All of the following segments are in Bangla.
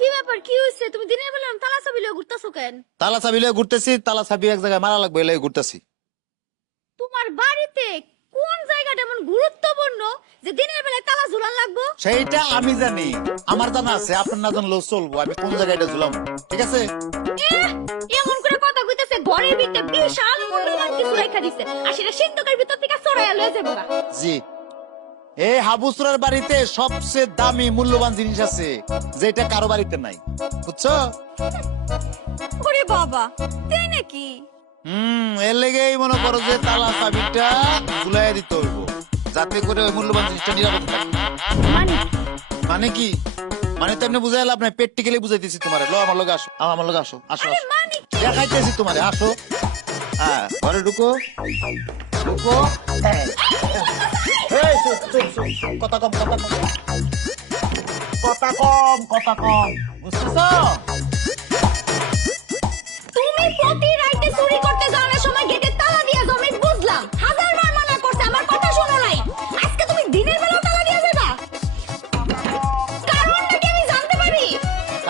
কি ব্যাপার, কি হইছে? তুমি দিনের বেলা তালা চাবি লয়ে ঘুরতাছো কেন? তালা চাবি লয়ে ঘুরতেছি, তালা চাবি এক জায়গায় মারা লাগবে লয়ে ঘুরতেছি। তোমার বাড়িতে কোন জায়গাটা এমন গুরুত্বপূর্ণ যে দিনের বেলায় তালা ঝুলান লাগবো? সেইটা আমি জানি, আমার জানা আছে, আপনার না জানলেও চলবো। আমি কোন জায়গাটা ঝুলাম, ঠিক আছে? এহ, এমন করে কথা কইতেছে, ঘরের ভিতরে বিশাল মূল্যবান কিছু রাখা দিছে, আর সেটা সিন্ধুকের ভিতর থেকে চড়াইয়া লয়ে যাবো গা। জি, এই হাবুসুরার বাড়িতে সবচেয়ে দামি মূল্যবান জিনিস আছে, যেটা কারো বাড়িতে নাই, বুঝছো? ওরে বাবা, তাই নাকি? এর লেগেই মনে করো যে তালা চাবিটা ঝুলাই দিতে হইব, যাতে করে ওই মূল্যবান জিনিসটা নিরাপদ থাকে। মানে মানে কি? মানে তো এমনি বুঝাই লাভ নাই, প্র্যাকটিক্যালি বুঝাইতেছি তোমারে। লো আমার লগে আসো, আমার লগে আসো, আসো আসো, মানে দেখাইতেছি তোমারে, আসো। হ্যাঁ, ঘরে ঢুকো, ঢুকো। এই, চুপ, চুপ, চুপ। কথা কম, কথা কম, কথা কম, কথা কম, বুঝতেছো? তুমি প্রতি রাইতে চুরি করতে যাওয়ার সময় গেটে তালা দিয়া যাও, আমি বুঝলাম। হাজারবার মানা করছে, আমার কথা শোনো নাই। আজকে তুমি দিনের বেলা তালা দিয়া যাবা? কারণটা কি আমি জানতে পারি?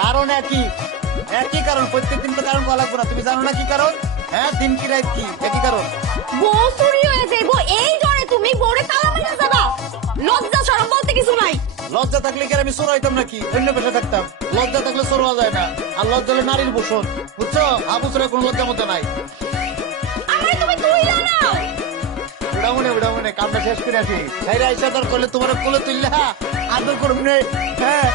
কারণ একই, একই কারণ। প্রত্যেকদিন তো কারণ বলা লাগবে না, তুমি জানো না কি কারণ? হ্যাঁ, দিন কি রাত কি, একই কারণ। বউ চুরি হয়ে যাইবো, এই জন্য তুমি বউরে তালা মাইরা যাবা? লজ্জা শরম বলতে কিছু নাই। লজ্জা থাকলে কি আর আমি চোর হইতাম নাকি? অন্য পেশা থাকতাম। লজ্জা থাকলে চোর হওয়া যায় না, আর লজ্জা হলে নারীর ভূষণ, বুঝছো? আবুসরে কোনো লজ্জা মধ্যে নাই। আমারে তুমি তুইলা নাও। উড়ামনে কামটা শেষ করে আসি। সাইরা আইসা দর করলে তোমার কোলে তুললা আদর করবি না। হ্যাঁ,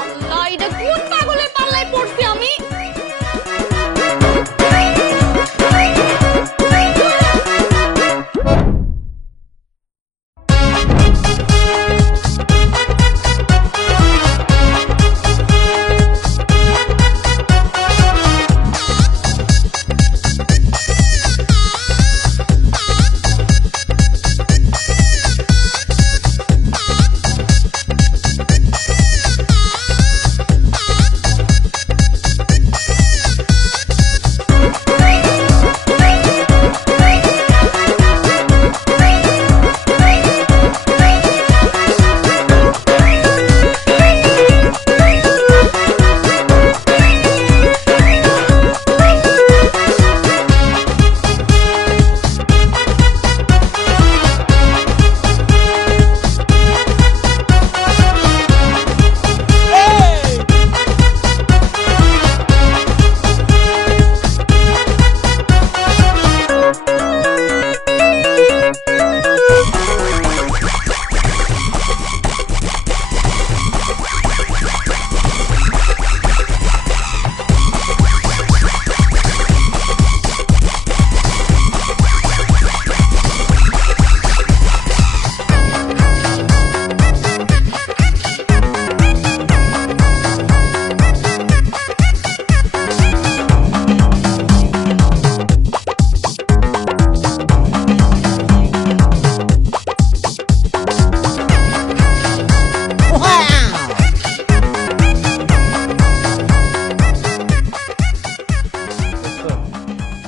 আল্লাহ, এটা কোন পাগলের পাল্লায় পড়ছি আমি?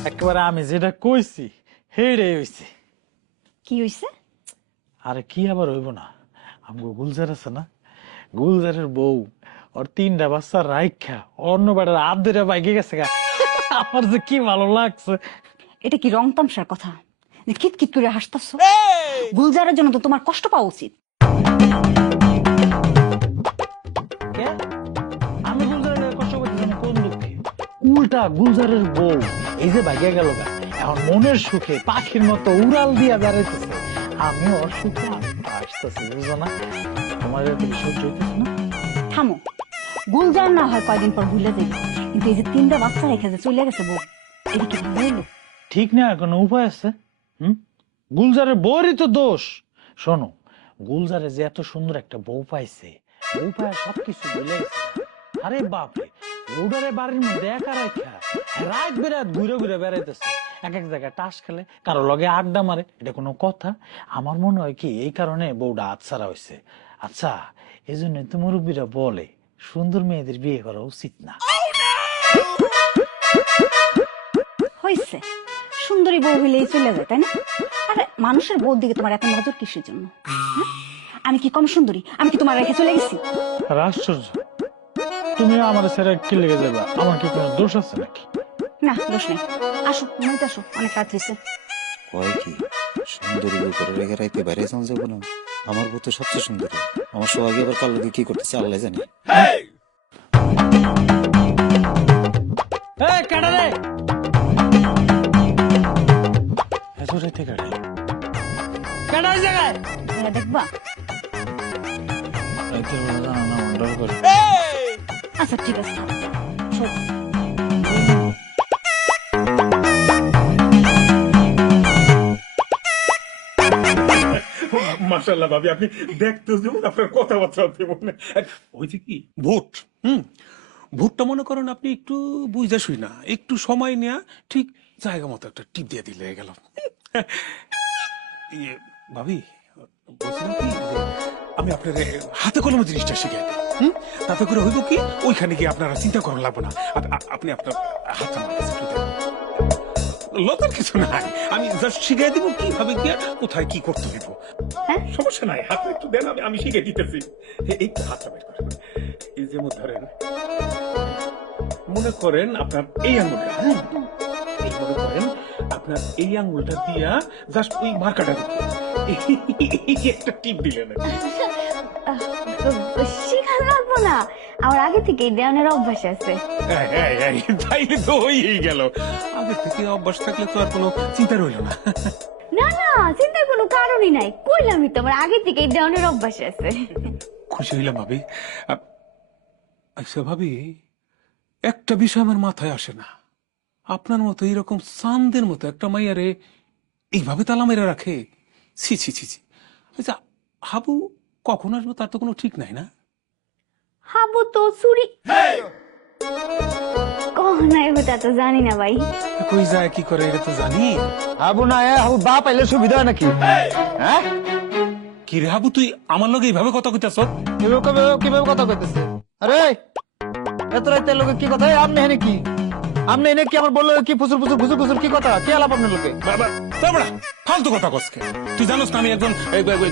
একেবারে আমি যেটা কইছি হেডেই হইছে। কি হইছে? আরে কি আবার হইব না, আমগো গুলজার আছে না, গুলজারের বউ ওর 3টা বাচ্চা রাইখা অন্য বেটার হাত ধরে বাইকে গেছে গা। আমার যে কি ভালো লাগছে। এটা কি রং তামসার কথা? খিটখিট করে হাসতাছো। গুলজারের জন্য তো তোমার কষ্ট পাওয়া উচিত। কে? আমি গুলজারের কষ্ট করতেছি না কোন দুঃখে? উল্টা গুলজারের বউ এই যে বাইকে গেল গা, এখন মনের সুখে পাখির মতো উড়াল দিয়া বেড়াইতেছে। আমি ওর সুখে আসতেছি, বুঝো না? তোমার এরকম সহ্য হইতেছে না? থামো, গুলজার না হয় কয়দিন পর ভুলে যাবে, কিন্তু এই যে 3টা বাচ্চা রেখে যে চলে গেছে বউ, এটা কি ভালো হইলো? ঠিক না, কোনো উপায় আছে? গুলজারের বউরই তো দোষ। শোনো, গুলজারে যে এত সুন্দর একটা বউ পাইছে, বউ পায় সবকিছু ভুলে গেছে। আরে বাপরে, রোডারে বাড়ির মধ্যে একা রাখা রাত বেরাত ঘুরে ঘুরে বেড়াইতেছে, এক এক জায়গায় টাস খেলে, কারো লগে আড্ডা মারে। এটা কোনো কথা? আমার মনে হয় কি এই কারণে বউটা আচ্ছারা হয়েছে। আচ্ছা, এই জন্য তো মুরব্বীরা বলে সুন্দর মেয়েদের বিয়ে করা উচিত না। হয়েছে, সুন্দরী বউ হইলেই চলে যায়, তাই না? আরে মানুষের বউর দিকে তোমার এত নজর কিসের জন্য? হ্যাঁ? আমি কি কম সুন্দরী? আমি কি তোমার রেখে চলে গেছি? আর আশ্চর্য, তুমি আমার ছেড়ে কি লেগে যাবে? আমার কি কোনো দোষ আছে নাকি? না, দোষ নেই। আসো, ঘুমাইতে আসো, অনেক রাত হয়েছে। কয় কি সুন্দরী বউ করে রেখে রাইতে বাইরে যাওয়া যাবো না? আমার বউ তো সবচেয়ে সুন্দরী। আমার সোহাগে এবার কাল কি করতেছে আল্লাহ জানে। এই কাটা রে, এত রাতে কাটা কাটা ওই জায়গায় তোমরা দেখবা? রাতে বেলা জানা না অর্ডার করে। আচ্ছা ঠিক আছে, শোনো। মাশাআল্লাহ ভাবি, আপনি দেখতে যেমন আপনার কথাবার্তা তেমন। ওই যে কি ভোট, ভোটটা মনে করেন আপনি একটু বুঝা শুই না, একটু সময় নেয়া ঠিক জায়গা মতো একটা টিপ দিয়ে দিলে হয়ে গেল। ইয়ে, ভাবি বলছিলাম কি যে আমি আপনার হাতে কলমে জিনিসটা শিখাই দিই, তাতে করে হইব কি ওইখানে গিয়ে আপনারা চিন্তা করা লাগবে না। আপনি আপনার হাতটা আমার কাছে একটু দেন। লতার কিছু নাই, আমি জাস্ট শিখাই দিব কিভাবে গিয়ে কোথায় কি করতে হইব। হ্যাঁ? সমস্যা নাই, হাতে একটু দেন, আমি শিখে দিতেছি। এই তো হাতটা বের করেন, এই যে ধরেন, মনে করেন আপনার এই আঙ্গুলটা, এই মনে করেন আপনার এই আঙ্গুলটা দিয়া জাস্ট ওই মার্কাটা এই যে একটা টিপ দিলেন আর কি। শিখানো লাগবো না, আমার আগে থেকে দেওয়ানের অভ্যাস আছে। তাইলে তো হয়েই গেল। আগে থেকে অভ্যাস থাকলে তো আর কোনো চিন্তা রইল না। না না, চিন্তার কোনো কারণই নাই, কইলামই তো আমার আগে থেকে দেওয়ানের অভ্যাস আছে। খুশি হইলাম ভাবি। আচ্ছা ভাবি, একটা বিষয় আমার মাথায় আসে না, আপনার মতো এরকম চাঁদের মতো একটা মাইয়ারে এইভাবে তালা মেরে রাখে? ছি ছি ছি ছি। আচ্ছা হাবু কখন আসবো তার তো কোনো ঠিক নাই না? হাবু তো চুরি কখন আইবো তা তো জানি না ভাই। কই যায় কি করে এটা তো জানি। হাবু না হাবু বাপ আইলে সুবিধা নাকি? হ্যাঁ, কি রে হাবু, তুই আমার লগে এইভাবে কথা কইতাছ? কিভাবে কথা কইতেছে? আরে এত রাইতে লোকে কি কথা? আপনি এনে কি আপনি এনে কি আমার বললো কি ফুসুর ফুসুর ফুসুর ফুসুর কি কথা? কি আলাপ আপনার লোকে? বাবা ফালতু কথা কসকে। তুই জানোস না আমি একজন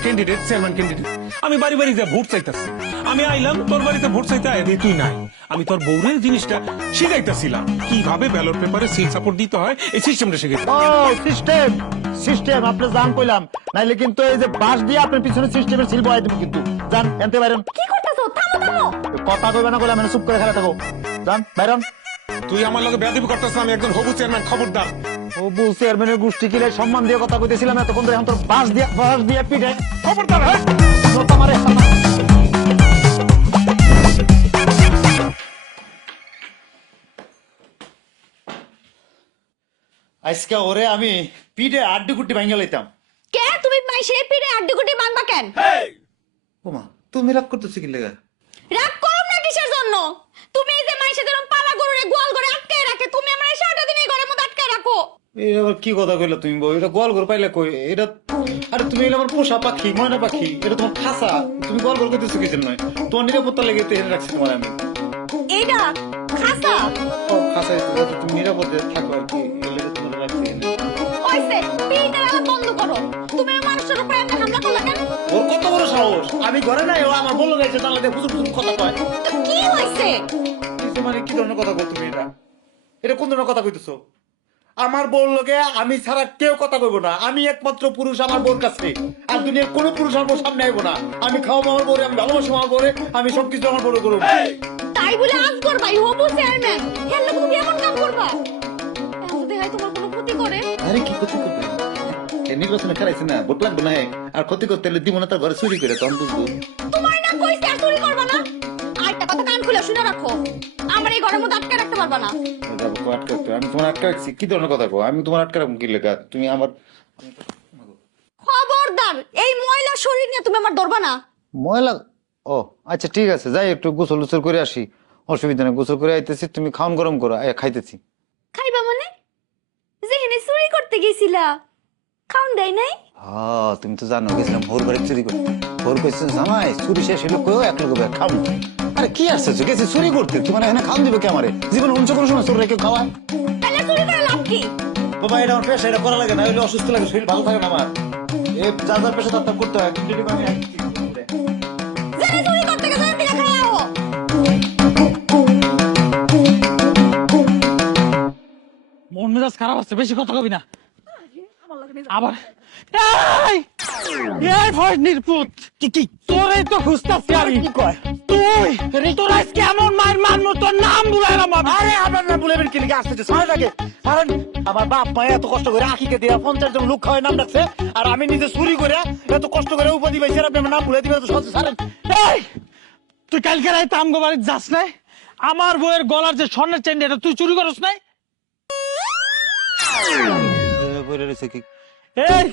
ক্যান্ডিডেট, চেয়ারম্যান ক্যান্ডিডেট। আমি বাড়ি বাড়ি যা ভোট চাইতাছি। আমি আইলাম তোর বাড়িতে ভোট চাইতে, আয় তুই নাই। আমি তোর বউরের জিনিসটা শিখাইতেছিলাম, কিভাবে ব্যালট পেপারে সিল সাপোর্ট দিতে হয়, এই সিস্টেমটা শিখাই। ও সিস্টেম সিস্টেম আপনি জান কইলাম, নাইলে কিন্তু এই যে বাস দিয়ে আপনার পিছনে সিস্টেমের সিল বয়াই দেব কিন্তু। জান এনতে বাইরন। কি করতেছো? থামো থামো। কথা কইবে না কইলাম, মানে চুপ করে খেলা থাকো। জান বাইরন। তুই আমার লগে বেয়াদবি করতেছ, আমি একজন হবু চেয়ারম্যান, খবরদার। হবু চেয়ারম্যানের গোষ্ঠী কিলে সম্মান দিয়ে কথা কইতেছিলাম, এতক্ষণ ধরে এখন তোর বাস দিয়ে পিঠে। খবরদার। হ্যাঁ? লোক আমারে সামনে। আজকে ওরে আমি পিঠে আড্ডি কুটি ভাঙ্গা লইতাম। কে তুমি মাইশের পিড়ে আড্ডি বাঁধবা কেন? ওমা তুমি রাগ করতেছো কি লেগা? রাগ করুম না কিসের জন্য? তুমি এই যে মাইশে যেরকম পালা গরুরে গোয়াল ঘরে আটকায় রাখে, তুমি আমার এই সারাটা দিন এই ঘরের মধ্যে আটকায় রাখো। এই আবার কি কথা কইলা তুমি বউ? এটা গোয়াল ঘর পাইলে কই? এটা আরে তুমি এলে আমার পোষা পাখি, ময়না পাখি, এটা তোমার খাসা। তুমি গোয়াল ঘর করতেছো কিছু নয়, তোমার নিরাপত্তা লেগে তো এনে রাখছি তোমার আমি। এইটা খাসা ও খাসা, তুমি নিরাপদে থাকো আর কি, এলে তোমার রাখছি এনে। হইছে, পিড়িতে রাখা বন্ধ করো। তুমি আমার মানুষের উপরে এমন হামলা করলা কেন? ওর কত বড় সাহস! আমি ঘরে নাই, ও আমার বললো গেছে তাহলে ফুসুর ফুসুর কথা কয়। তো কি হইছে? কিছু মানে কি ধরনের কথা কও তুমি? এটা কোন ধরনের কথা কইতেছো? আমার বউর লগে আমি ছাড়া কেউ কথা কইব না। আমি একমাত্র পুরুষ আমার বউর কাছে, আর দুনিয়ার কোনো পুরুষ আমার বউর সামনে আইব না। আমি খাওয়াবো আমার বউরে, আমি ভালোবাসবো আমার বউরে, আমি সবকিছু আমার বউরে করবো। তাই বলে আজগর ভাই হবু চেয়ারম্যান হেললে তুমি এমন কাম করবা? এত দেখাই তোমার কোনো ক্ষতি করে? আরে কি ক্ষতি করবে? নির্বাচনে খেলাইছে না, ভোট লাগবে না, আর ক্ষতি করতে হলে দিব না তার ঘরে চুরি করে, তখন বুঝবো। তোমার না কইছে আর চুরি করবা না? আরেকটা কথা কান খুলে শুনে রাখো, আমার এই ঘরের মধ্যে আটকে রাখতে পারবা না। আমি তোমার আটকে রাখছি? কি ধরনের কথা কো? আমি তোমার আটকে রাখবো কি লেখা? তুমি আমার খবরদার, এই ময়লা শরীর নিয়ে তুমি আমার ধরবা না। ময়লা? ও আচ্ছা ঠিক আছে, যাই একটু গোসল গোসল করে আসি, অসুবিধা নেই। গোসল করে আইতেছি, তুমি খাওন গরম করো, খাইতেছি। খাইবা মানে? যেখানে চুরি করতে গেছিলা খাওন দেয় নাই? হ্যাঁ তুমি তো জানো গেছিলাম ভোর ঘরে চুরি করতে। ভোর কইছে জামাই চুরি শেষ হলো, কেউ এক লোক খাবো। আরে কি আসছে, গেছি চুরি করতে, তোমার এখানে খাওন দিবে কে? আমারে জীবন উঞ্চ কোনো সময় চোর রেখে খাওয়া? তাহলে চুরি করে লাভ কি? বাবা এটা আমার পেশা, এটা করা লাগে না, হইলে অসুস্থ লাগে, শরীর ভালো থাকে না আমার। এই যা যার পেশা তার করতে হয়। খারাপ আছে, বেশি কথা কবি না। আবার এই এই ফজনির পুত, কি তোরে তো খুঁজতাছি আমি। কি কয়? তুই তোর আজকে এমন মায়ের মানবো, তোর নাম বুলাইলাম আমি। আরে আপনার না বলেবেন কি লিখে আসতে সারা লাগে। কারণ আমার বাপ মা এত কষ্ট করে আখিকে দিয়ে 50 জন লোক খাওয়ায় নাম রাখছে, আর আমি নিজে চুরি করে এত কষ্ট করে উপাধি পাইছি, আর আপনি আমার নাম ভুলে দিবেন তো সহজে ছাড়েন। এই তুই কালকে রাতে আমগো বাড়িতে যাস নাই? আমার বউয়ের গলার যে স্বর্ণের চেন এটা তুই চুরি করস নাই? এই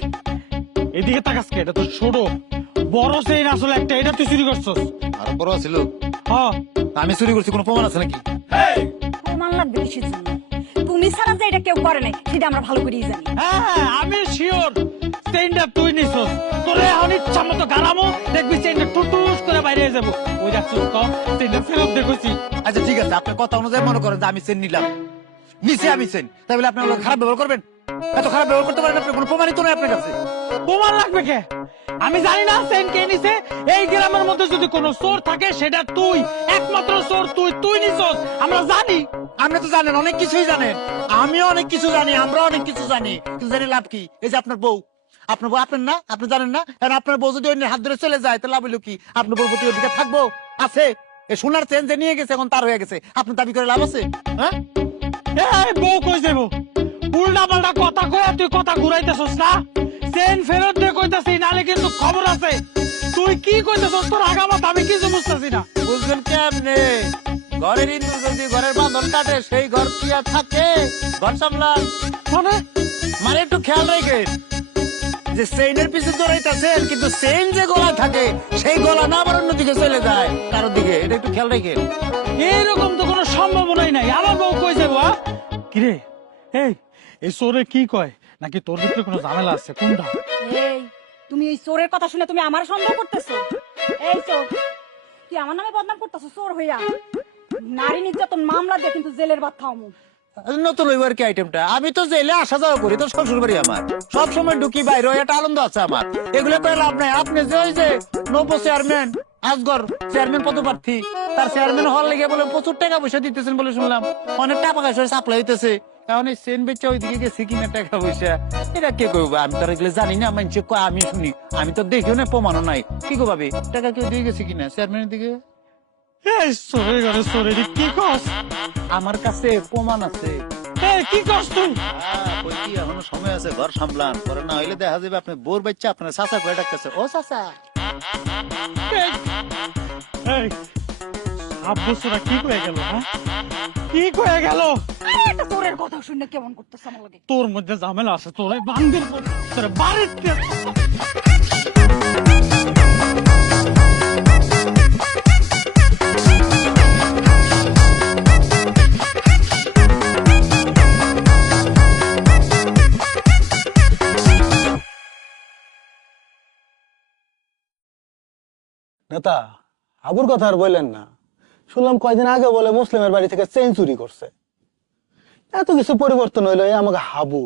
এদিকে তাকাস কে? এটা তো ছোট, বড় চেইন আসলে একটা, এটা তুই চুরি করছস। আর বড় ছিল হ্যাঁ আমি চুরি করছি, কোনো প্রমাণ আছে নাকি? প্রমাণ লাগবে কিসের জন্য? তুমি ছাড়া যে এটা কেউ করে নাই সেটা আমরা ভালো করেই জানি। হ্যাঁ আমি শিওর চেইনটা তুই নিছস। তোরে এখন ইচ্ছা মতো গালামো, দেখবি চেইনটা টুটুস করে বাইরে যাবো। ওই দেখছস তো চেইনটা ফেরত দেখছি। আচ্ছা ঠিক আছে, আপনার কথা অনুযায়ী মনে করেন যে আমি চেন নিলাম, নিচে আমি চেন, তাই বলে আপনি আমার খারাপ ব্যবহার করবেন? এত খারাপ ব্যবহার করতে পারেন আপনি? কোনো প্রমাণিত নয় আপনার কাছে। প্রমাণ লাগবে কে? আমি জানি না চেইন কে নিছে। এই গ্রামের মধ্যে যদি কোনো চোর থাকে সেটা তুই, একমাত্র চোর তুই, তুই নিছস। আমরা জানি। আপনি তো জানেন, অনেক কিছুই জানেন, আমিও অনেক কিছু জানি, আমরা অনেক কিছু জানি, কিন্তু জানি লাভ কি? এই যে আপনার বউ, আপনার বউ আপনার না, আপনি জানেন না? কারণ আপনার বউ যদি অন্যের হাত ধরে চলে যায় তো লাভ হলো কি? আপনার বউ প্রতি অধিকার থাকবো? আছে? এই সোনার চেন যে নিয়ে গেছে এখন তার হয়ে গেছে, আপনার দাবি করে লাভ আছে? হ্যাঁ এই বউ কই যাবো? উল্টা পাল্টা কথা কয়ে তুই কথা ঘুরাইতেছস না? চেন ফেরত দিয়ে কইতাছি, নালে কিন্তু খবর আছে। তুই কি কইতেছস তোর আগামাত আমি কিছু বুঝতাছি না। বুঝবেন কেমনে? ঘরের ইন্দুর যদি ঘরের বাঁধন কাটে সেই ঘর কি আর থাকে? ঘর সামলান, মানে একটু খেয়াল রাখেন যে চেইনের পিছু দৌড়াইতেছেন, কিন্তু চেইন যে গলায় থাকে সেই গলা না আবার অন্যদিকে চলে যায় কারোর দিকে, এটা একটু খেয়াল রাখেন। এইরকম তো কোনো সম্ভাবনাই নাই। আমার বউ কই যাবো? কিরে এই চোরে কি কয়? নাকি তোর ভিতরে কোনো ঝামেলা আছে? কোনটা? এই তুমি এই চোরের কথা শুনে তুমি আমার সন্দেহ করতেছো? এই চোর, তুই আমার নামে বদনাম করতেছো চোর হইয়া। নারী নির্যাতন মামলা দিয়ে কিন্তু জেলের ভাত খাওয়ামু। নতুন ওই কি আইটেমটা? আমি তো জেলে আসা যাওয়া করি, তো শ্বশুর বাড়ি আমার, সব সময় ঢুকি বাইরে, একটা আনন্দ আছে আমার। এগুলো করে লাভ নাই। আপনি যে ওই যে নব চেয়ারম্যান আজগর চেয়ারম্যান পদপ্রার্থী, তার চেয়ারম্যান হওয়ার লেগে বলে প্রচুর টাকা পয়সা দিতেছেন বলে শুনলাম, অনেক টাকা পয়সা সাপ্লাই হইতেছে। এখন এই সেন বেচা ওইদিকে গেছে কিনা টাকা পয়সা, এটা কে করবো? আমি তো এগুলো জানি না, মানুষ আমি শুনি, আমি তো দেখিও না, প্রমাণও নাই। কি গো ভাবি, টাকা কেউ দিয়ে গেছে কিনা চেয়ারম্যানের দিকে? এই চোরে ঘরে চোরে কি কস? আমার কাছে প্রমাণ আছে। কি কস তুই? এখনো সময় আছে, ঘর সামলান, পরে না হইলে দেখা যাবে আপনি বোর বাচ্চা আপনার চাচা করে ডাকতেছে, ও চাচা। এই আব্বুসরা কি কয়ে গেল? কি কয়ে গেল? আরে একটা চোরের কথা শুনে কেমন করতেছ আমার লাগে? তোর মধ্যে ঝামেলা আছে, তোরে বান্দির তোরে বাড়িতে। নেতা, হাবুর কথা আর বললেন না। শুনলাম কয়দিন আগে বলে মুসলিমের বাড়ি থেকে চেইন চুরি করছে। এত কিছু পরিবর্তন হইলো, আমাকে হাবু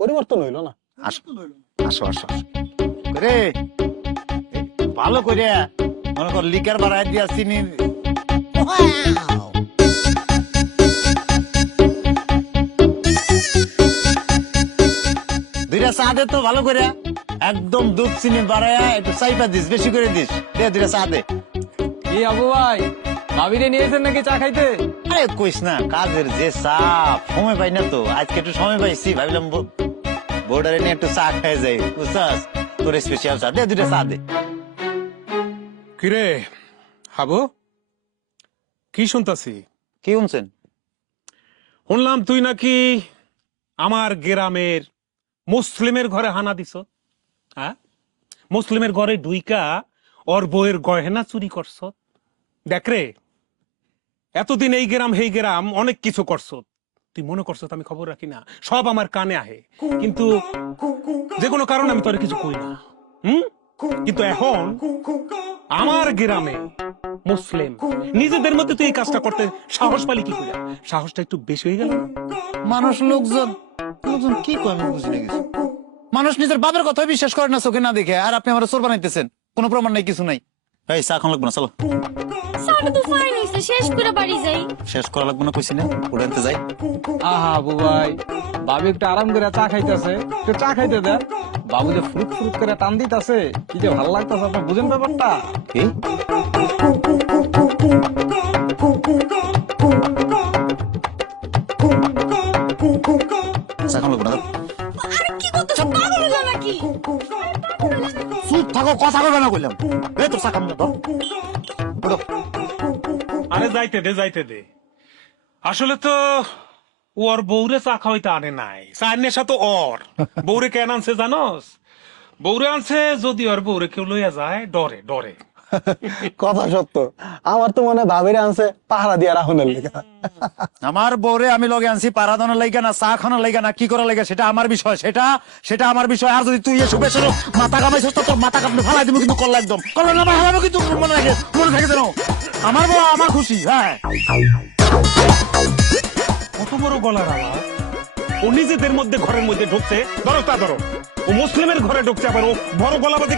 পরিবর্তন হইলো না? আসো আসো আসো রে, ভালো করে মনে কর লিকার বাড়াই দিয়া চিনি দুইটা চা দে তো, ভালো করে একদম দুধ চিনি বাড়াইয়া একটু চাইপা দিস, বেশি করে দিস, দে দুইটা চা দে। কি আবু ভাই, ভাবিরে নিয়েছেন নাকি চা খাইতে? আরে কইস না, কাজের যে চাপ, সময় পাই না তো। আজকে একটু সময় পাইছি, ভাবলাম বোর্ডারে নিয়ে একটু চা খাই যাই, বুঝছাস? তোর স্পেশাল চা দে, দুইটা চা দে। কিরে হাবু, কি শুনতাছি? কি শুনছেন? শুনলাম তুই নাকি আমার গ্রামের মুসলিমের ঘরে হানা দিছ। হ্যাঁ, মুসলিমের ঘরে ঢুইকা ওর বউয়ের গয়না চুরি করছ। দেখ রে, এতদিন এই গ্রাম হেই গ্রাম অনেক কিছু করছ, তুই মনে করছ আমি খবর রাখি না? সব আমার কানে আহে, কিন্তু যে কোনো কারণে আমি তোর কিছু কই না। কিন্তু এখন আমার গ্রামে মুসলিম নিজেদের মধ্যে তুই এই কাজটা করতে সাহস পালি কি করে? সাহসটা একটু বেশি হয়ে গেল। মানুষ লোকজন লোকজন কি কয় আমি বুঝি না কিছু। মানুষ নিজের বাপের কথা বিশ্বাস করে না চোখে না দেখে, আর আপনি আমার চোর বানাইতেছেন, কোনো প্রমাণ নাই, কিছু নাই। এই চা খাওয়া লাগবে না, চলো। সাড়ে তো ফাইন হইছে, শেষ করে বাড়ি যাই। শেষ করা লাগবে না কইছি না, উড়াইতে যাই। আহা বুবাই, বাবু একটু আরাম করে চা খাইতেছে, একটু চা খাইতে দে। বাবু যে ফুরুত ফুরুত করে টান দিতেছে, কি যে ভালো লাগতেছে, আপনি বুঝেন ব্যাপারটা? কি? চা খাওয়া লাগবে না, আরে কি করতেছ, পাগল হইলা নাকি? চুপ থাকো, কথা বলবে না কইলাম। এই তোর চা খাম না, ধর। উঠো। আরে যাইতে দে। আসলে তো ওর বউরে চা খাওয়াইতে আনে নাই, চা নেশা তো ওর। বউরে কেন আনছে জানোস? বউরে আনছে যদি ওর বউরে কেউ লইয়া যায় ডরে। কথা সত্য, আমার তো মনে হয় ভাবিরে আনছে পাহারা দিয়া রাখনের লেগে। আমার বউরে আমি লগে আনছি পারাদনের লাইগা না, চা খানোর লাইগা না, কি করা লাইগা সেটা আমার বিষয়, সেটা আমার বিষয়। আর যদি তুই এসে বেসে মাথা কামাইছিস তো তোর মাথা কামড়ে ফালাই দিব, কিন্তু করলা একদম করলা না, ভালো কিন্তু মনে থাকে যেন আমার বউ আমার খুশি। হ্যাঁ, কত বড় গলার আওয়াজ! ও নিজেদের মধ্যে ঘরের মধ্যে ঢুকছে, ধরো ও মুসলিমের ঘরে ঢুকছে, আবার ও বড় গলা বাজে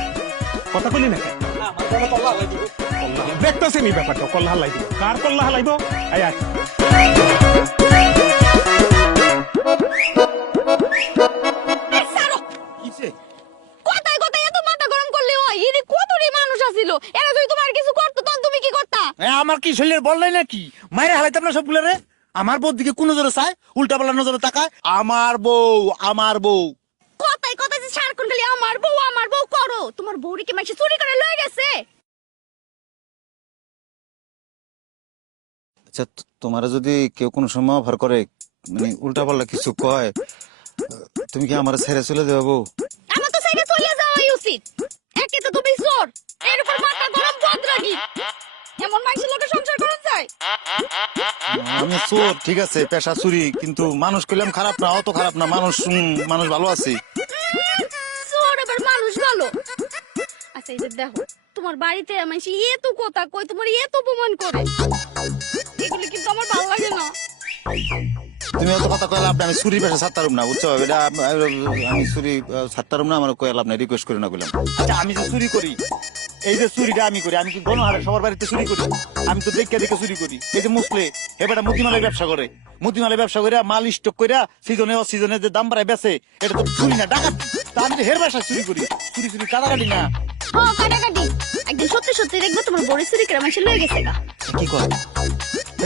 কথা বলি না। দেখতেছেন এই ব্যাপারটা, কল্লা হালাই দিব। কার কল্লা হালাইব? আয় আয়। এই ছাড়ো। কথায় কথায় এত মাথা গরম করলে হয়? এরে কতটি মানুষ আছিল, এরা যদি তোমার কিছু করতো তখন তুমি কি করতা? আমার কি শরীরের বল নাই নাকি? মায়ের হালাইতাম না সবগুলো রে। আমার বউ দিকে কোন নজরে চায়, উল্টা পাল্টা নজরে তাকায়। আমার বউ কথায় কথায় যে সারাক্ষণ খালি আমার বউ করো। তোমার বউরি কি মাইসে চুরি করে লয়ে গেছে? আচ্ছা তোমার যদি কেউ কোনো সময় অফার করে, মানে উল্টা পাল্টা কিছু কয়, তুমি কি আমার ছেড়ে চলে যাবে বউ? আমার তো সাইডে চলে যাওয়াই উচিত। একে তো তুমি চোর, এর উপর মাথা গরম বদরাগি। এমন মানুষের লোকে সংসার করা যায়? আমি চোর ঠিক আছে, পেশা চুরি, কিন্তু মানুষ কইলাম খারাপ না, অত খারাপ না, মানুষ ভালো আছি। চোর আবার মানুষ ভালো? আচ্ছা এই যে দেখো, তোমার বাড়িতে মানুষ এত কথা কই, তোমার এত অপমান করে, এগুলো কিন্তু আমার ভালো লাগে না। তুমি অত কথা কইলে আপনি, আমি চুরি পেশা ছাড়তাম না, বুঝছো? এটা আমি চুরি ছাড়তাম না, আমার কইলাম না, রিকোয়েস্ট করে না কইলাম। আচ্ছা আমি যে চুরি করি, এই যে চুরিটা আমি করি, আমি কি গণহারে সবার বাড়িতে চুরি করি? আমি তো দেখে চুরি করি। এই যে মুসলে এবারটা মতিমালের ব্যবসা করে, মতিমালের ব্যবসা করে মাল স্টক করে সিজনে অসিজনে যে দাম বাড়ায় বেচে, এটা তো চুরি না, ডাকাত। তা আমি তো হের বাসায় চুরি করি, চুরি কাটাকাটি না। হ্যাঁ কাটাকাটি। একদিন সত্যি সত্যি দেখবো তোমার বড় চুরি করে মানুষ লয়ে গেছে গা। কি কর?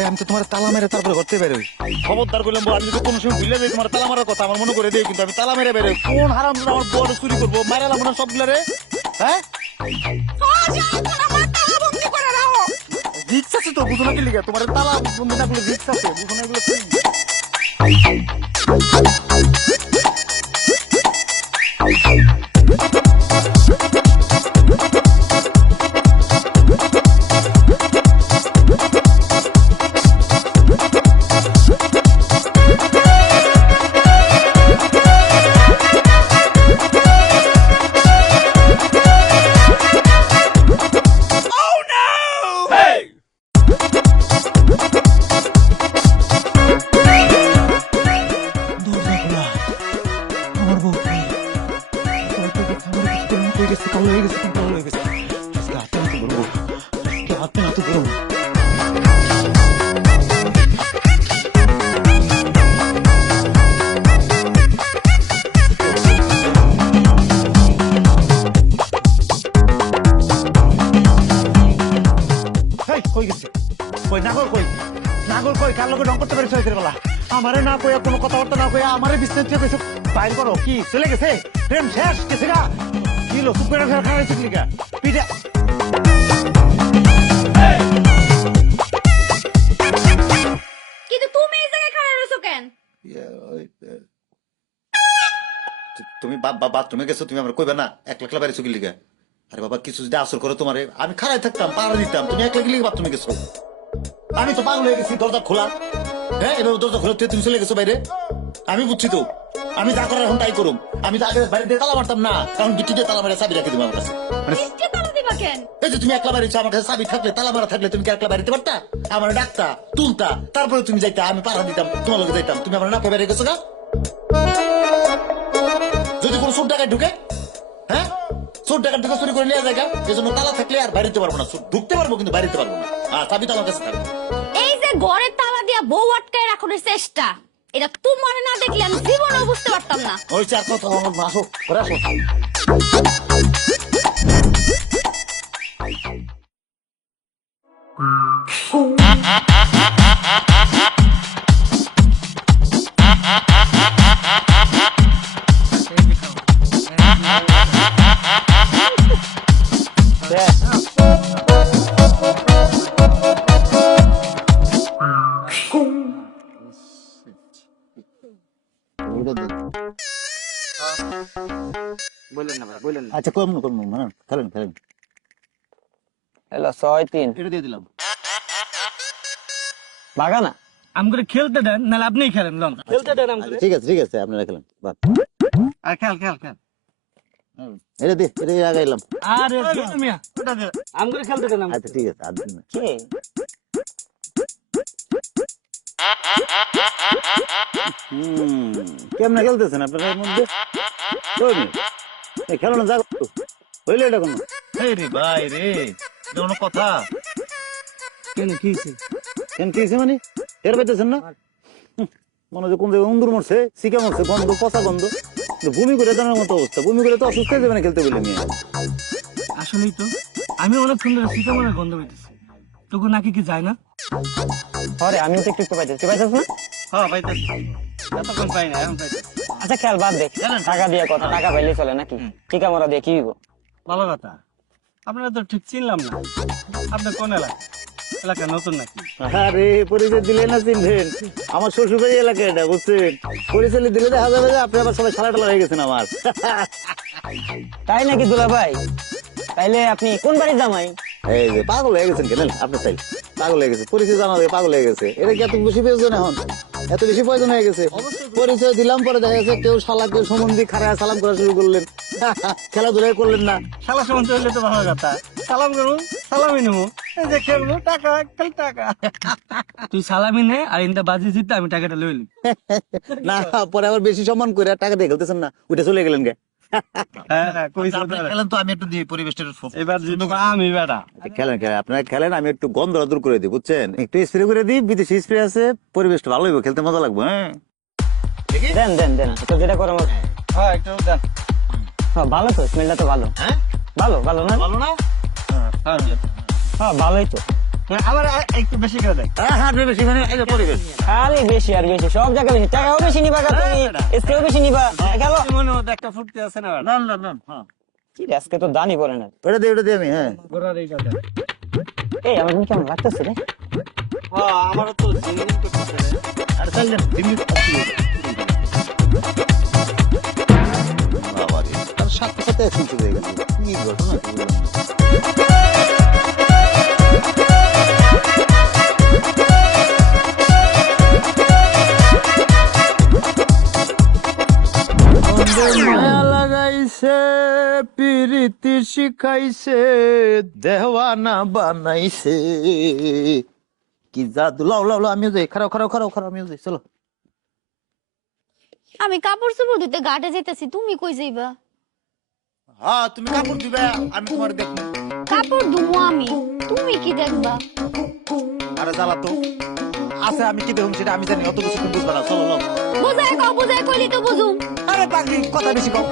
আমি তো তোমার তালা মেরে তারপরে ঘরতে বেরোই। খবরদার করলাম, আমি যদি কোনো সময় ভুলে যাই তোমার তালা মারার কথা, আমার মনে করে দেয়, কিন্তু আমি তালা মেরে বেরোই। কোন হারাম আমার বড় চুরি করবো, মারালাম না সবগুলো রে। হ্যাঁ রিক্স আছে তো, বুঝো না কি লিখে তোমার তালা বন্ধু না, রিক্স আছে, বুঝো না এগুলো কি? নাগর কই কার লোকে রং করতে পারিস বেলা? আমারে না কইয়া কোনো কথাবার্তা না কইয়া আমারে বিস্তারিত কইছো বাইর করো। কি চলে গেছে? প্রেম শেষ গেছে গা? কি লো সুপ করে খাওয়া হয়েছে লিগা পিঠা? কিন্তু তুমি এই জায়গায় খাড়া রইছো কেন? তুমি বাথরুমে গেছো, তুমি আমার কইবা না একলা বাইরে চুকি লিগা? আরে বাবা কিছু যদি আসর করো তোমারে, আমি খাড়াই থাকতাম, পাড়া দিতাম, তুমি একলা গেলে বাথরুমে গেছো। আমি তো পাগল হয়ে গেছি, দরজা খোলা। হ্যাঁ এবার দরজা খোলা, তুমি চলে গেছো বাইরে। আমি বুঝছি তো, আমি যা করার এখন তাই করুম। আমি তো আগে বাইরে দিয়ে তালা মারতাম না, কারণ বিটি দিয়ে তালা মারে চাবি রাখি দিবো আমার কাছে। মিষ্টি তালা দিবা কেন? এই যে তুমি একলা বাড়িতে, আমার কাছে চাবি থাকলে, তালা মারা থাকলে, তুমি কি একলা বাড়িতে পারতা? আমার ডাকতা, তুলতা, তারপরে তুমি যাইতা, আমি পাড়া দিতাম, তোমার লোকে যাইতাম। তুমি আমার না কই বাইরে গেছো গা? যদি কোনো চোর ডাকায় ঢুকে, হ্যাঁ চোর ডাকাত ঢুকে চুরি করে নিয়ে যায় এই জন্য তালা থাকলে আর বাইরে যেতে পারবো না, চোর ঢুকতে পারবো কিন্তু বাইরে যেতে পারবো না। আর চাবি তো আমার কাছে থাকবে। এই যে ঘরের তালা দিয়া বউ আটকায় রাখার চেষ্টা, এটা তোমার না দেখলে আমি জীবনেও বুঝতে পারতাম না। ওই চার কথা আমার আসো ঘরে আসো। আচ্ছা কম কম হ্যাঁ খেলেন খেলেন। হ্যালো 6-3 এটা দিয়ে দিলাম। বাগানা আমগরে খেলতে দেন, নাহলে আপনিই খেলেন। লন খেলতে দেন আমগরে। ঠিক আছে আপনারা খেলেন। বাহ আর খেল খেল খেল। এটা দিয়ে এটা দিয়ে আগাইলাম। আরে মিয়া ওটা দে, আমগরে খেলতে দেন। আচ্ছা ঠিক আছে আর দিন না। কে কেমন খেলতেছেন আপনারা এর মধ্যে? খেলো না যাবো হইলে এটা কোনো রে ভাই রে কোনো কথা কেন কি হইছে? কেন কি হয়েছে মানে টের পাইতেছেন না? মনে হচ্ছে কোন জায়গায় উন্দুর মরছে, শিকা মরছে, গন্ধ পচা গন্ধ। ভূমি করে জানার মতো অবস্থা, ভূমি করে তো অসুস্থ হয়ে যাবে না খেলতে বলে নিয়ে। আসলেই তো আমি অনেক সুন্দর সিকামনের গন্ধ পাইতেছি। তোকে নাকি কি যায় না? আরে আমিও তো একটু পাইতেছি, তুই পাইতেছ না? হ্যাঁ পাইতেছি, এতক্ষণ পাই না, এখন পাইতেছি। আচ্ছা খেল বাদ দেখ, টাকা দিয়ে কথা, টাকা পাইলে চলে নাকি? ঠিক আমরা দিয়ে কি হইব? ভালো কথা, আপনারা তো ঠিক চিনলাম না। আপনি কোন এলাকা নতুন নাকি? আরে পরিচয় দিলে না চিনবেন? আমার শ্বশুর বাড়ি এলাকা এটা, বুঝছেন? পরিচয় দিলে দেখা যাবে যে আপনি আবার সবাই সালাটালা হয়ে গেছেন আমার। তাই নাকি দুলা ভাই? তাইলে আপনি কোন বাড়ির জামাই? এই যে পাগল হয়ে গেছেন কেন আপনি? তাই পাগল হয়ে গেছে, পরিচয় জানা দিয়ে পাগল হয়ে গেছে। এটা কি এত বেশি প্রয়োজন এখন? এত বেশি প্রয়োজন হয়ে গেছে? পরিচয় দিলাম, পরে দেখা গেছে কেউ শালা কেউ সম্বন্ধী খারাপ সালাম করা শুরু করলেন, খেলাধুলা করলেন না। শালা সম্বন্ধে হইলে তো ভালো কথা, সালাম করবো, সালামি নেবো, এই যে খেলবো, টাকা খেল টাকা। তুই সালামি নে, আর ইন্দা বাজি জিততে আমি টাকাটা লইলি। না পরে আবার বেশি সম্মান করে টাকা দিয়ে খেলতেছেন না, উঠে চলে গেলেন গে। খেলেন তো আমি একটু দিই পরিবেশটা এবার জিতবো আমি বেটা। খেলেন খেলেন আপনারা খেলেন, আমি একটু গন্ধ দূর করে দিই, বুঝছেন? একটু স্প্রে করে দিই, বিদেশি স্প্রে আছে, পরিবেশটা ভালো হইব, খেলতে মজা লাগবে। হ্যাঁ দেন দেন দেন, তো যেটা করো আমার। হ্যাঁ একটু দেন। হ্যাঁ ভালো তো, স্মেলটা তো ভালো। হ্যাঁ ভালো ভালো না? ভালো না? হ্যাঁ ভালোই তো। আমার একটু বেশি করে দেয়। হ্যাঁ বেশি মানে এই যে পরিবেশ খালি বেশি আর বেশি, সব জায়গায় বেশি। টাকাও বেশি নিবা, তুমি স্প্রেও বেশি নিবা। গেল মনে মধ্যে একটা ফুটতে আছে না? না না না হ্যাঁ কি রে, আজকে তো দানি পড়ে না। ওটা দিয়ে আমি হ্যাঁ গোড়ার এইটা দেন। এই আমার কিন্তু কেমন লাগতেছে রে? হ্যাঁ আমারও তো জিনিস করতেছে রে। আর চলেন দিন বাবা রে আর সাথে সাথে অ্যাকশন শুরু হয়ে গেছে। কি ঘটনা লাগাইছে, প্রীতি শিখাইছে, দেওয়ানা বানাইছে, কি জাদু। লাও লাও লাও আমিও যাই, খারাপ খারাপ খারাপ খারাপ আমিও যাই, চলো। আমি কাপড় চোপড় ধুতে ঘাটে যাইতেছি, তুমি কই যাইবা? হ্যাঁ তুমি কাপড় দিবে, আমি তোমার দেখবো। কাপড় ধুমো আমি, তুমি কি দেখবা? আরে জ্বালা তো আছে, আমি কি দেখুন সেটা আমি জানি, অত কিছু তুমি বুঝবে না। চলো লাও। বুঝায় কইলি তো বুঝুম। আরে পাগলি কথা বেশি কও।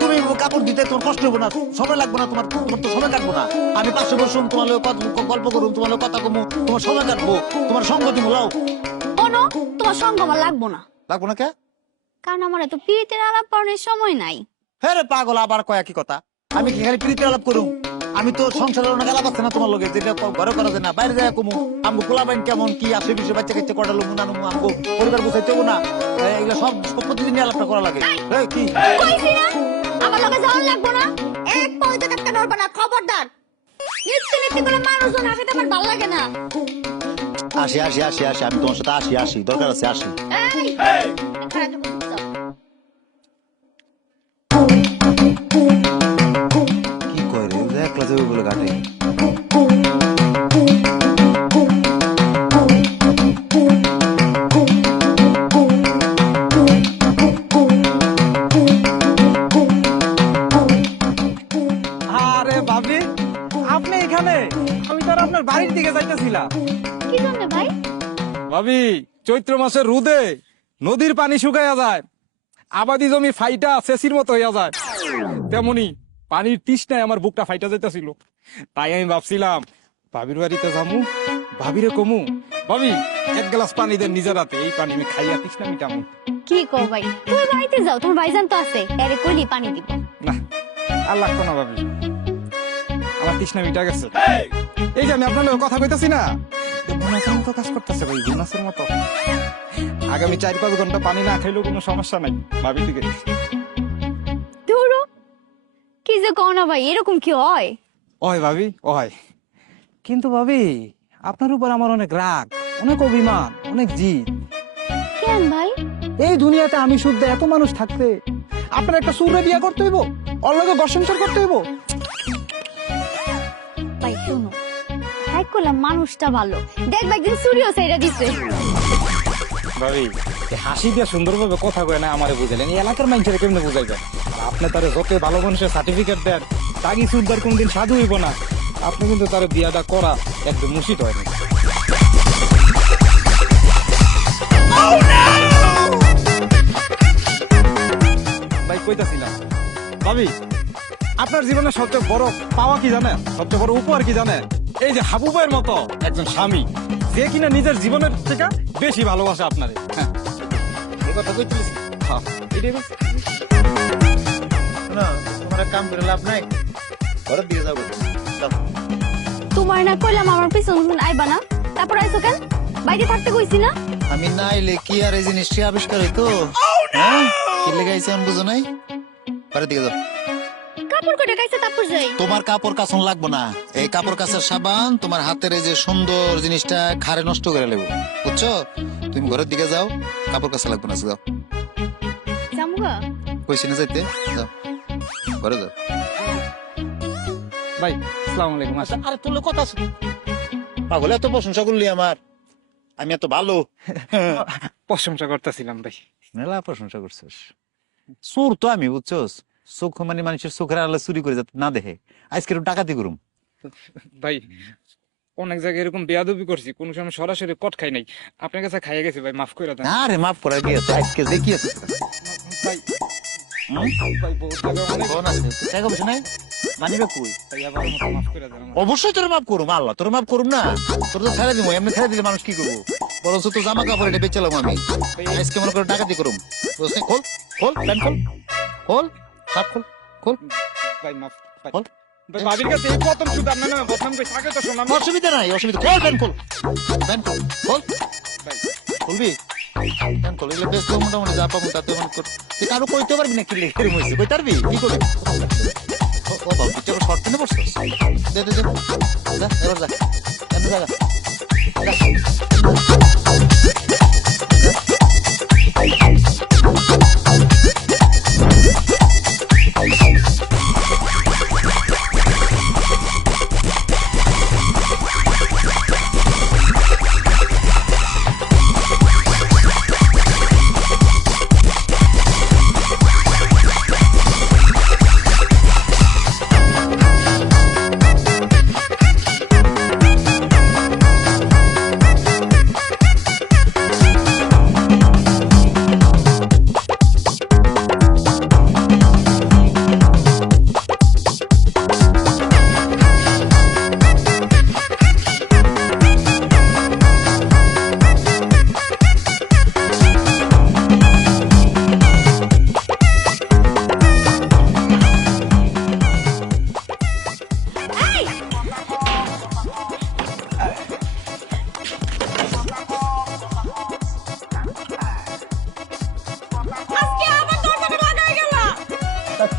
তুমি কাপড় দিতে তোমার কষ্ট হবে না, সময় লাগবে না, তোমার তোমার তো সময় কাটবো না। আমি পাশে বসুম, তোমার লোক গল্প করুম, তোমার লোক কথা কমু, তোমার সময় কাটবো, তোমার সঙ্গ দিব। লাও। কোনো তোমার সঙ্গ আমার লাগবো না, লাগবো না কে? কারণ আমার এত প্রীতির আলাপ করার সময় নাই। হ্যাঁ রে পাগল, আবার কয় কি কথা? আমি কি খালি প্রীতি আলাপ করুম? আমি তো সংসারের অনেক আলাপ আছে না তোমার লোকের, যেটা ঘরে করা যায় না, বাইরে যায় কমু। আমগো পোলাপাইন কেমন কি আছে, বিষয় বাচ্চা কাচ্চা কটালো মুনানো আমগো পরিবার গুছাইতে হবো না, এগুলো সব প্রতিদিন আলাপটা করা লাগে। এই কি কইছি না আমার লগে যাওয়ার লাগবো না, এক পয়সা কাটতে নড়বা না, খবরদার। নিত্য নিত্য করে মানুষজন আসে, আমার ভালো লাগে না। আসি আসি আসি আসি, আমি তোমার সাথে আসি আসি, দরকার আছে আসি। এই খারাপ যখন বুঝছো। কি কয় রে, একলা যাবে বলে ঘাটে। আমি তো আর আপনার বাড়ির দিকে যাইতেছিলাম। কি জন্য ভাই? ভাবি, চৈত্র মাসের রোদে নদীর পানি শুকাইয়া যায়, আবাদি জমি ফাইটা শেষির মতো হইয়া যায়, তেমনি পানির তৃষ্ণায় আমার বুকটা ফাইটা যাইতেছিল। তাই আমি ভাবছিলাম ভাবির বাড়িতে যামু, ভাবিরে কমু, ভাবি এক গ্লাস পানি দেন নিজের হাতে, এই পানি আমি খাইয়া তৃষ্ণা মিটামু। কি কও ভাই, তুমি বাড়িতে যাও, তোমার ভাইজান তো আছে, এরে কইলি পানি দিব। না, আর লাগতো না ভাবি, আমার তৃষ্ণা মিটা গেছে। এই যে আমি আপনার লগে কথা কইতাছি না, বোনাসের মতো কাজ করতেছে ভাই, বোনাসের মতো। আগামী 4-5 ঘন্টা পানি না খাইলেও কোনো সমস্যা নাই ভাবি থেকে। ধরো কি যে কও না ভাই, এরকম কি হয়? ওই ভাবি ওই, কিন্তু ভাবি আপনার উপর আমার অনেক রাগ, অনেক অভিমান, অনেক জিদ। কেন ভাই? এই দুনিয়াতে আমি শুদ্ধ এত মানুষ থাকতে আপনার একটা সুরে বিয়া করতে হইব, ওর লগে ঘর সংসার করতে হইব। ভাই শোনো, হ্যাঁ করলাম মানুষটা ভালো, দেখবা একদিন চুরিও সেইটা দিছে। ভাবি হাসি দিয়ে সুন্দরভাবে কথা কয় না আমারে বুঝাইলেন, এই এলাকার মানুষের কেমনে বুঝাইবেন? আপনি তারে যত ভালো মানুষের সার্টিফিকেট দেন, তাগি সুদ্দার কোনদিন সাধু হইব না। আপনি কিন্তু তার বিয়াটা করা একদম মুশিত হয়নি। ভাই কইতাছিলাম, ভাবি আপনার জীবনে সবচেয়ে বড় পাওয়া কি জানেন? সবচেয়ে বড় উপহার কি জানেন? এই যে হাবু ভাইয়ের মতো একজন স্বামী, যে কিনা নিজের জীবনের থেকে বেশি ভালোবাসে আপনারে। হ্যাঁ, এই কথা কইতেছি। হ্যাঁ, এটাই বলছি। না তোমার এক কাম করে লাভ নাই, ঘরের দিকে যাবো। তোমার না কইলাম আমার পিছন আইবা না, তারপর আইছো কেন? বাইরে থাকতে কইছি না? আমি না এলে কি আর এই জিনিসটি আবিষ্কার হইতো? হ্যাঁ, কি লেগে আইছে আমি বুঝো নাই। ঘরের দিকে যাও। কাপড় কইটা কাইছে তারপর যাই। তোমার কাপড় কাচন লাগবো না, এই কাপড় কাচার সাবান তোমার হাতের এই যে সুন্দর জিনিসটা ঘাড়ে নষ্ট করে লেবো, বুঝছো? তুমি ঘরের দিকে যাও, কাপড় কাচা লাগবে না, যাও। জামুগা কইছি না যাইতে, যাও ঘরে যাও। ভাই আসসালামু আলাইকুম। আসা আরে তোর কথা আছে পাগল, এত প্রশংসা করলি আমার, আমি এত ভালো। প্রশংসা করতেছিলাম ভাই। মেলা প্রশংসা করছিস। চোর তো আমি, বুঝছস? চোখ মানে মানুষের চোখের আলো চুরি করে যাতে না দেখে, আজকে ডাকাতি করুম। ভাই অনেক জায়গায় এরকম বেয়াদবি করছি, কোন সময় সরাসরি কট খাই নাই, আপনার কাছে খাইয়া গেছি ভাই, মাফ করে দেন। না রে, মাফ করার কি আছে? আজকে দেখি আছে ভাই ভাই বহুত জায়গায় অনেক কোন আছে টাকা পয়সা নাই, মানিবে কই? ভাই আবার আমাকে মাফ করে দেন আমার। অবশ্যই তোর মাফ করুম, আল্লাহ তোর মাফ করুম না, তোর তো ছেড়ে দিব। এমনি ছেড়ে দিলে মানুষ কি করবো? বরঞ্চ তো জামা কাপড় এটা বেচালাম আমি, আজকে মনে করে ডাকাতি করুম। বুঝলি? খোল খোল প্যান্ট খোল, খোল শার্ট খোল, খোল। ভাই মাফ ভাই। খোল। ভাই ভাবির কাছে এই প্রথম শুধু আপনার নামে বদনাম কই থাকে তো শোনাম। অসুবিধা নাই, অসুবিধা। খোল প্যান্ট খোল, প্যান্ট খোল, খোল। ভাই খুলবি প্যান্ট খোল, এগুলো বেশ মোটামুটি যা পাবো তাতে মনে কর। তুই কারো কইতে পারবি না কি লেখে হয়েছে, কই পারবি? কি করবি? ও বাবু, তুই আবার শর্ট কিনে পড়ছিস? দে দে দে, যা এবার যা, কেন যা, যা।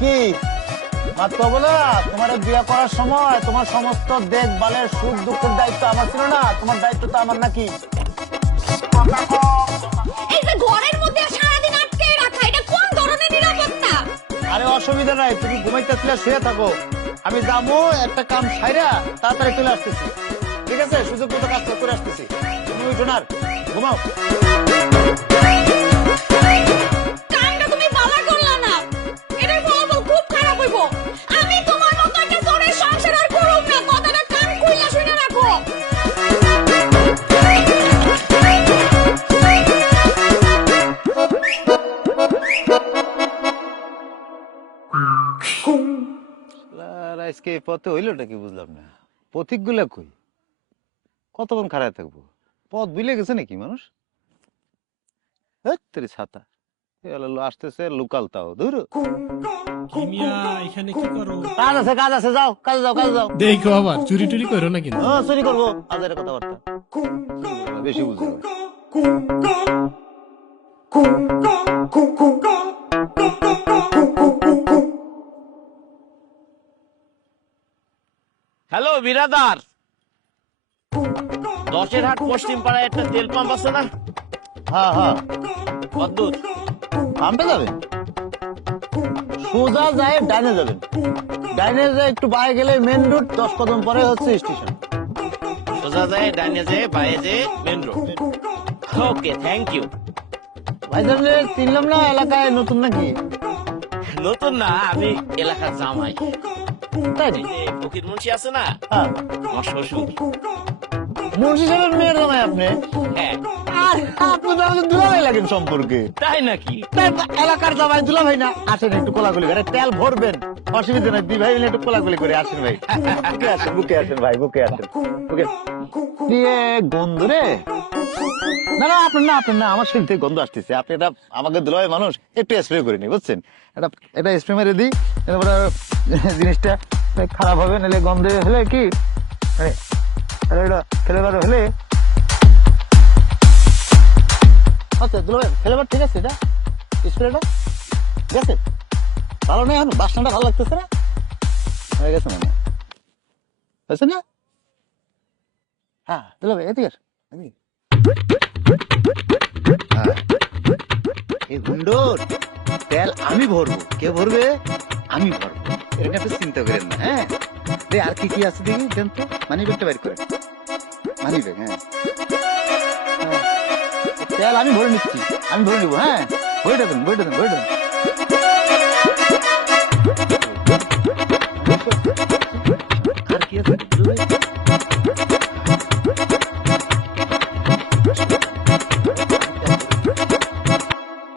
কি মাত্র বলো, তোমার বিয়ে করার সময় তোমার সমস্ত দেখভালের সুখ দুঃখের দায়িত্ব আমার ছিল না? তোমার দায়িত্ব তো আমার নাকি? এই যে ঘরের মধ্যে সারাদিন আটকে রাখা, এটা কোন ধরনের নিরাপত্তা? আরে অসুবিধা নাই, তুমি ঘুমাইতেছিলে শুয়ে থাকো, আমি যাবো একটা কাম সাইরা তাড়াতাড়ি চলে আসতেছি। ঠিক আছে, সুযোগ মতো কাজ করে আসতেছি। তুমি উঠো না, ঘুমাও। কামটা তুমি ভালো করলা না, এটার ফলাফল খুব খারাপ হইব। আমি তোমার মতো একটা চোরের সংসার আর করব না, কথাটা কান খুইলা শুনে পথে হইলোটা কি বুঝলাম না, পথিক গুলা কই, কতক্ষণ খাড়ায় থাকবো? পথ বুঝলে গেছে নাকি মানুষ? তোর ছাতা আসতেছে লোকাল, তাও ধর এখানে কি করো? কাজ আছে, কাজ আছে, যাও কাজে যাও, কাজে যাও। দেখো আবার চুরি টুরি করো না কিন্তু। চুরি করবো, আজের কথাবার্তা বেশি বুঝলো। হ্যালো বিরাদার, 10-এর হাট পশ্চিম পাড়ায় একটা তেল পাম্প আছে না? হ্যাঁ হ্যাঁ, কদ্দূর? পাম্পে যাবেন, সোজা যায় ডাইনে যাবেন, ডাইনে যায় একটু বাইরে গেলে মেন রোড, 10 কদম পরে হচ্ছে স্টেশন। সোজা যায়, ডাইনে যায়, বাইরে যায়, main road. Okay, thank you. ভাইজান রে চিনলাম না, এলাকায় নতুন নাকি? নতুন না, আমি এলাকার জামাই। তাই এই যে ফকির মুন্সি আছে না, হ্যাঁ, আমার শ্বশুর। মুন্সি সাহেবের মেয়ের জামাই আপনি? হ্যাঁ। আর আপনি তো আমাদের দুলাভাই লাগেন সম্পর্কে। তাই নাকি? এলাকার জামাই দুলাভাই না? আসেন একটু কোলাগুলি করে, তেল ভরবেন, অসুবিধা নাই, 2 ভাই মিলে একটু কোলাগুলি করে আসেন ভাই। বুকে আসেন, বুকে আসেন ভাই, বুকে আসেন, বুকে। দিয়ে গন্ধ রে? না না, আপনার না, আপনার না, আমার শরীর থেকে গন্ধ আসতেছে। আপনি এটা আমাকে দুলাভাই মানুষ, একটু স্প্রে করে নি, বুঝছেন? এটা স্প্রে মেরে দিই, এরপরে জিনিসটা খারাপ হবে, নাহলে গন্ধে হলে কি ফ্লেভার হলে। আচ্ছা দুলাভাই, ফ্লেভার ঠিক আছে, এটা স্প্রেটা ঠিক আছে, ভালো নেই, এখন বাসনাটা ভালো লাগতেছে না, হয়ে গেছে মনে হয়েছে না? হ্যাঁ দুলাভাই, এদিকে এই হুন্ডোর তেল আমি ভরবো, কে ভরবে? আমি ভরবো, এটা আপনি চিন্তা করেন না। হ্যাঁ, আর কি কি আছে দেখি, দেন তো, মানি ব্যাগটা বের করেন, মানি ব্যাগ। হ্যাঁ, তেল আমি ভরে নিচ্ছি, আমি ভরে নিবো। হ্যাঁ, বইটা দেন, বইটা দেন, বইটা দেন। আর কি আছে?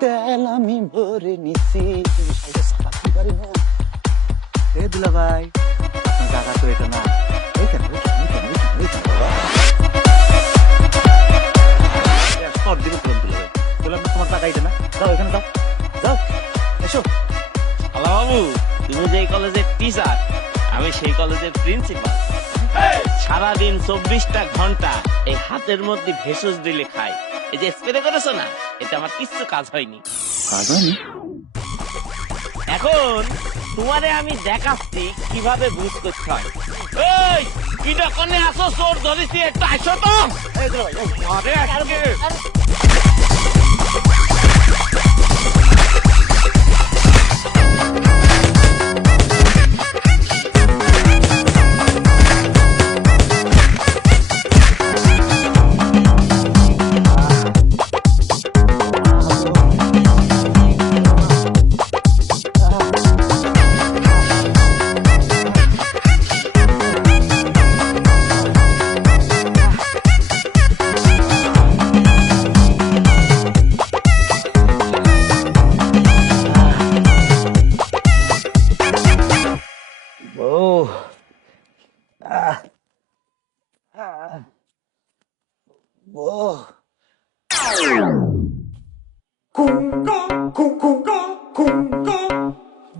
তেল আমি ভরে নিচ্ছি, দিলা ভাই, জায়গা তো এটা না, এইখানে তোমার টাকা এটা না, যাও এখানে, যাও যাও, এসো। আলা বাবু, তুমি যে কলেজের টিচার, আমি সেই কলেজের প্রিন্সিপাল। সারাদিন 24টা ঘন্টা এই হাতের মধ্যে ভেষজ দিলে খাই। এই যে স্প্রে করেছো না, এটা আমার কিছু কাজ হয়নি। কাজ হয়নি? এখন তোমারে আমি দেখাচ্ছি কিভাবে বুঝ করতে হয়। এই কিটা কোনে আসো, চোর ধরেছি, একটু আসো তো। আরে আজকে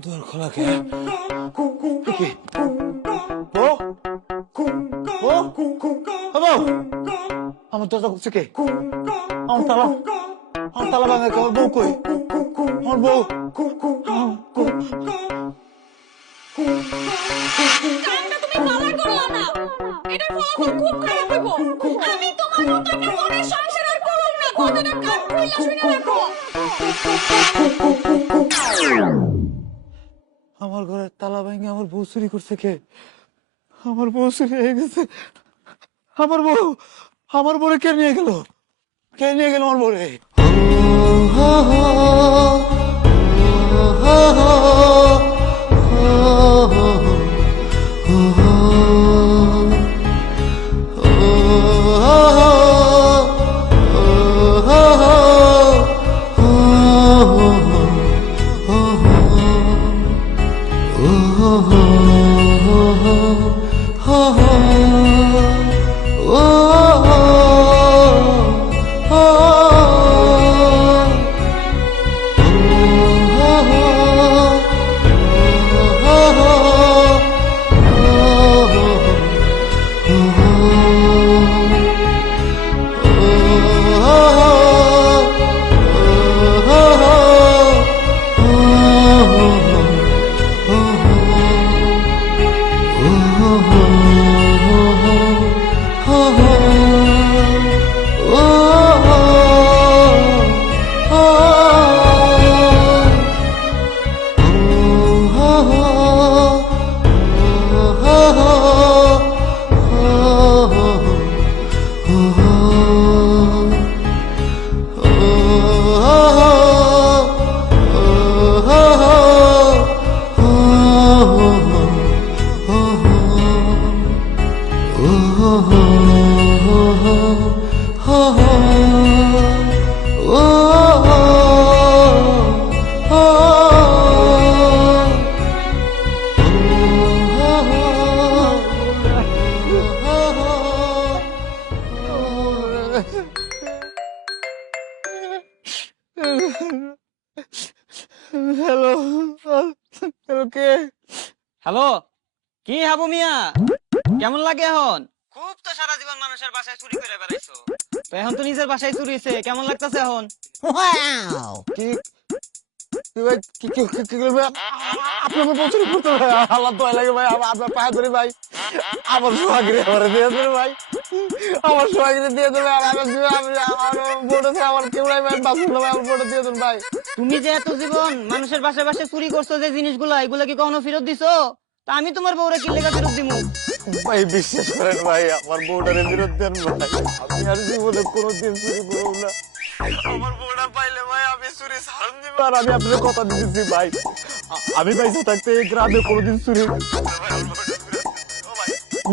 দোর খোলা কে? আমার দরজা খুলছে কে? আমার তালা, আমার তালা ভাঙা, আমার বউ কই? আমার বউ কামটা তুমি ভালো করলা না, এটার ফলাফল খুব খারাপ হইব। আমি তোমার মতো একটা মনের সংসার আর করব না, কথাটা কান খুইলা শুনে রাখো। আমার ঘরের তালা ভেঙে আমার বউ চুরি করছে কে? আমার বউ চুরি হয়ে গেছে। আমার বউ, আমার বউরে কে নিয়ে গেল? কে নিয়ে গেল আমার বউরে? oh, oh, oh, oh. Hello hello কে? হ্যালো, কি হাবু মিয়া, কেমন লাগে এখন? খুব তো সারা জীবন মানুষের বাসায় চুরি করে বেড়াইছো, তো এখন তো নিজের বাসায় চুরি হয়েছে, কেমন লাগতেছে এখন? কি কি ভাই কি করবে? আপনাকে প্রচুর করতে ভাই, আল্লাহ দয়া লাগে ভাই, আপনার পায়ে ধরে ভাই, আমার সোহাগিরি আমার দিয়ে দেবে ভাই, আমার সোহাগিরি দিয়ে দেবে, আর আমার বোর্ড আছে, আমার কেউ নাই ভাই, বাসুন ভাই, আমার বোর্ড দিয়ে দেন ভাই। তুমি যে এত জীবন মানুষের বাসায় বাসায় চুরি করছো যে জিনিসগুলো, এগুলো কি কখনো ফেরত দিছো? তা আমি তোমার বউরে কি লেখা ফেরত দিমু? ভাই বিশ্বাস করেন ভাই, আমার বউটারে ফেরত দেন ভাই, আমি আর জীবনে কোনোদিন চুরি করবো না। আমার বউটা পাইলে ভাই আমি চুরি ছাড়ন দিব, আর আমি আপনার কথা দিতেছি ভাই, আমি পাইছে থাকতে এই গ্রামে কোনোদিন চুরি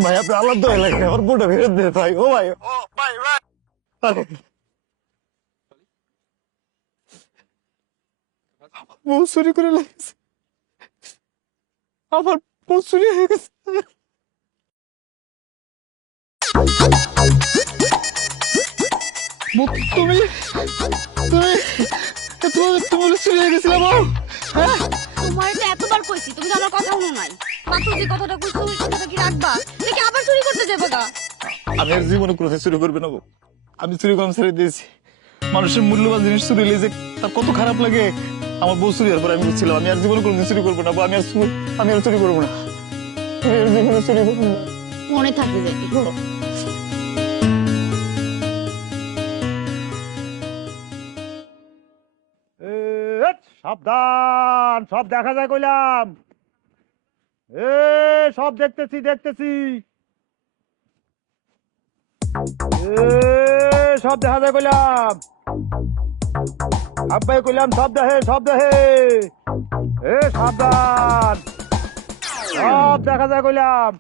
ভাই, আপনি আল্লাহ দয়া লাগে আমার বউটা ফেরত দেন ভাই। ও ভাই, ও ভাই ভাই, আরে আমার বউ চুরি করে লাগছে, আমার বউ চুরি হয়ে গেছে। তুমি তুমি তুমি তুমি চুরি হয়ে গেছিলে বউ? হ্যাঁ, তোমার তো এতবার কইছি, তুমি তো আমার কথা শুনো নাই। মাত্র যে কথাটা কইছো ওই কথাটা কি রাখবা নাকি আবার চুরি করতে যাবো গা? আমি আর জীবনে কোনোদিন চুরি করবে না বউ, আমি চুরি কম ছেড়ে দিয়েছি। মানুষের মূল্যবান জিনিস চুরি হলে যে তার কত খারাপ লাগে, আমার বউ চুরি হওয়ার পর আমি বুঝছিলাম আমি আর জীবনে কোনোদিন চুরি করবো না বউ, আমি আর চুরি করবো না, আমি আর জীবনে চুরি করবো না। মনে থাকবে যে সাবধান, সব দেখা যায় কইলাম। সব দেখতেছি দেখতেছি, সব দেখা যায় কইলাম। আব্বাই কইলাম সব দেখে সব দেখে। সাবধান, সব দেখা যায় কইলাম।